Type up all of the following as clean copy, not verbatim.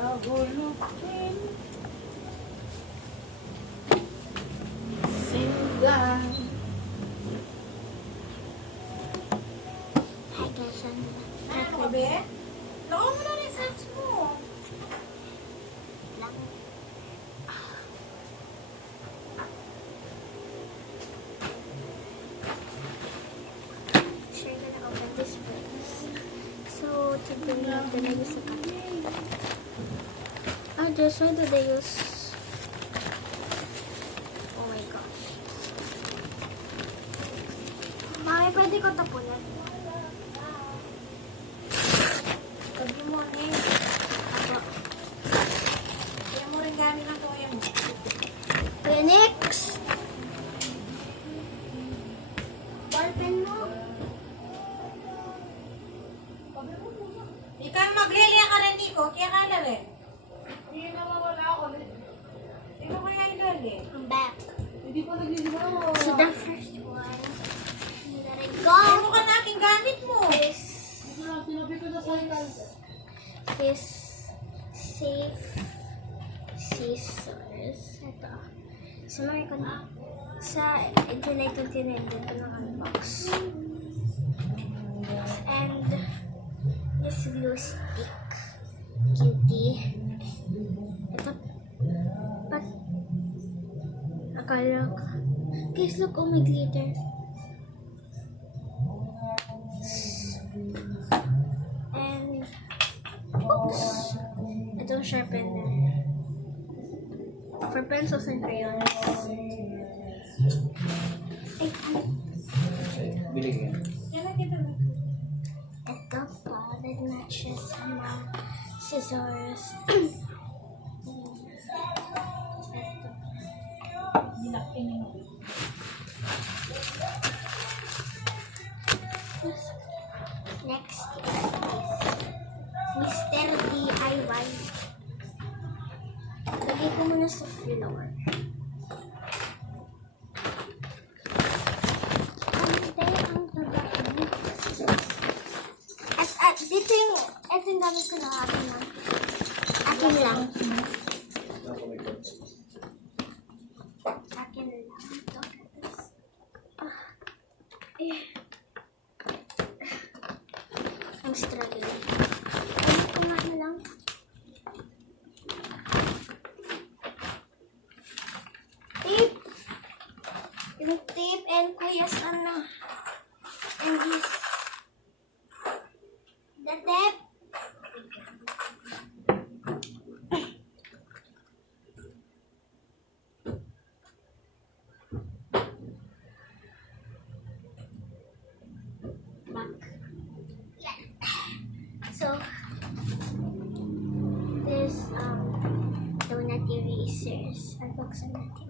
Nahulukin Singgan. Hi guys, Ano ka, be? Loko mo na rin socks mo. lang. Sure gonna open this first. So today I'm gonna use a cup. Oh, just why do they use? Oh my gosh. Mami, pwede ko tapunan. Sabi mo, eh. Ako. Kaya mo rin gamit ng kuya mo. Phoenix! Ballpen mo. Ikaw magliliya ka rin, Nico. Kaya kala rin. Hindi na mawala ako. Hindi mo kaya ilali. I'm back. Hindi pa nagliliya. So the first one, let it Ano go. ka na aking gamit mo? Sinabi ko na This safe scissors. Ito. So ko na. Sa July 29 dito ng unbox. And this glue stick. Cutie. Ito. But akala ko. Guys, look, oh my glitter. And oops! Itong sharpener. For pencils and crayons. Ay, Binigyan. Yan ang kita mo. ito pa. That matches my scissors. Ito. Nilakinin mo. Next is Mr. DIY. Lagay ko muna sa floor. Ang babae. At dito yung gamit ko na akin lang. Akin lang. Akin lang. Ito. Ang struggle. Ay, kumain lang. Tape. Yung tape and kuyas ano. And this. The tape. Back. So, this donut erasers. Unboxing natin.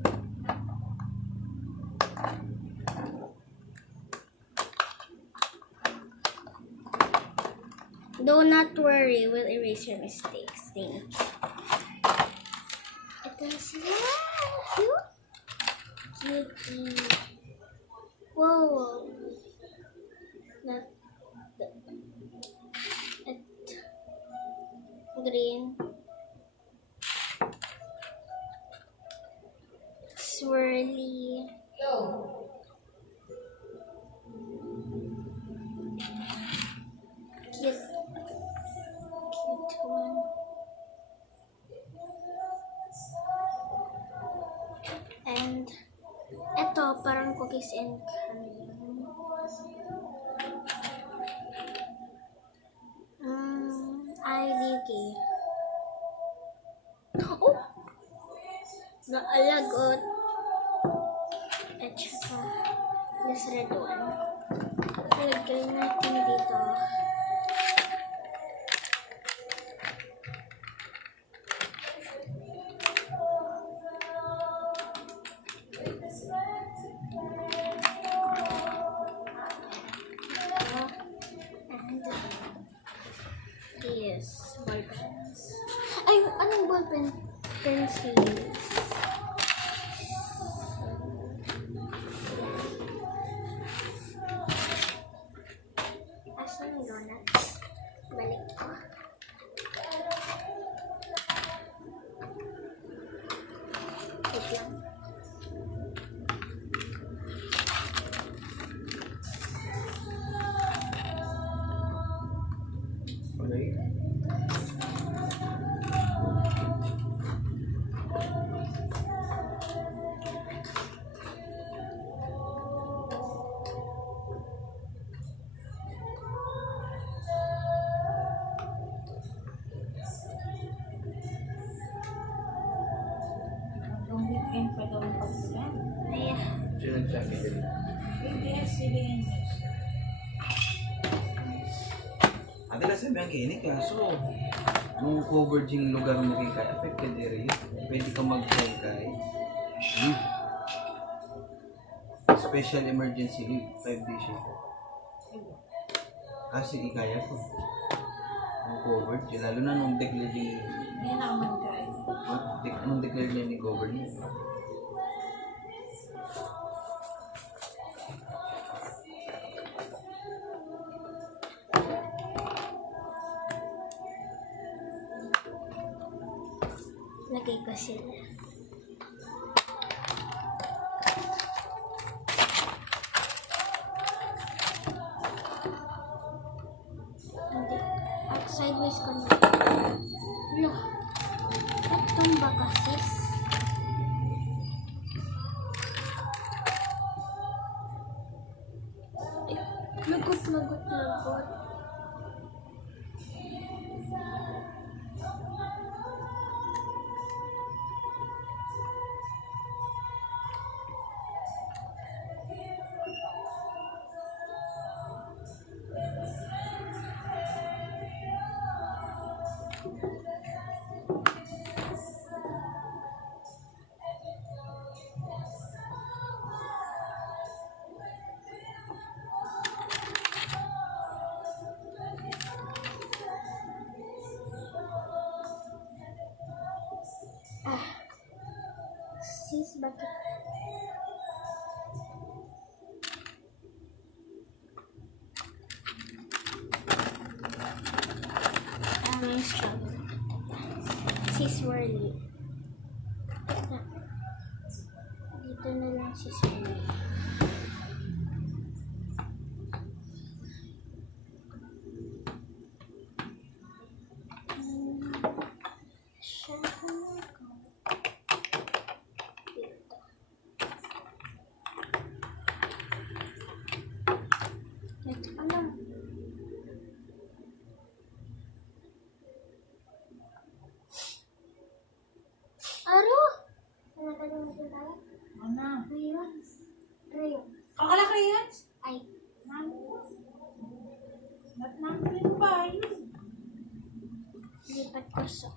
Do not worry, we'll erase your mistakes. Thank you. Ito sila. Cute. Cutie. Whoa. Green. Swirly. Cute. Cute one. And ito parang cookies and cream. IDK. Oh! Naalagot. At saka this red one. Lagay natin dito. And yes, ball pens. Ay, anong ball pen? Pencils. Asan yung donuts? Balik ko. siya, middle. ABS-CBN News. Adalas sabi ang kinig, kaso nung covered yung lugar mo kay Kai, affected area, pwede ka mag-file kay leave. Special emergency leave, 5 days siya. Kasi ikaya ko. Nung covered, lalo na nung declare yung Hindi naman kayo. nung declare niya ni governor. Lagay ko sila. Hindi. Sideways ko na. Lo. Itong baka sis. Lagot, lagot, lagot. Sis, bakit? May struggle. Sis Worley. Dito na lang si Worley. Siya ko na ako. Dito. Ito pa lang. Aro! Ano ka naman ito tayo? Ano? Crayons. Crayons. Akala crayons? Ay, Ba't namin ba yun? lipat ko sa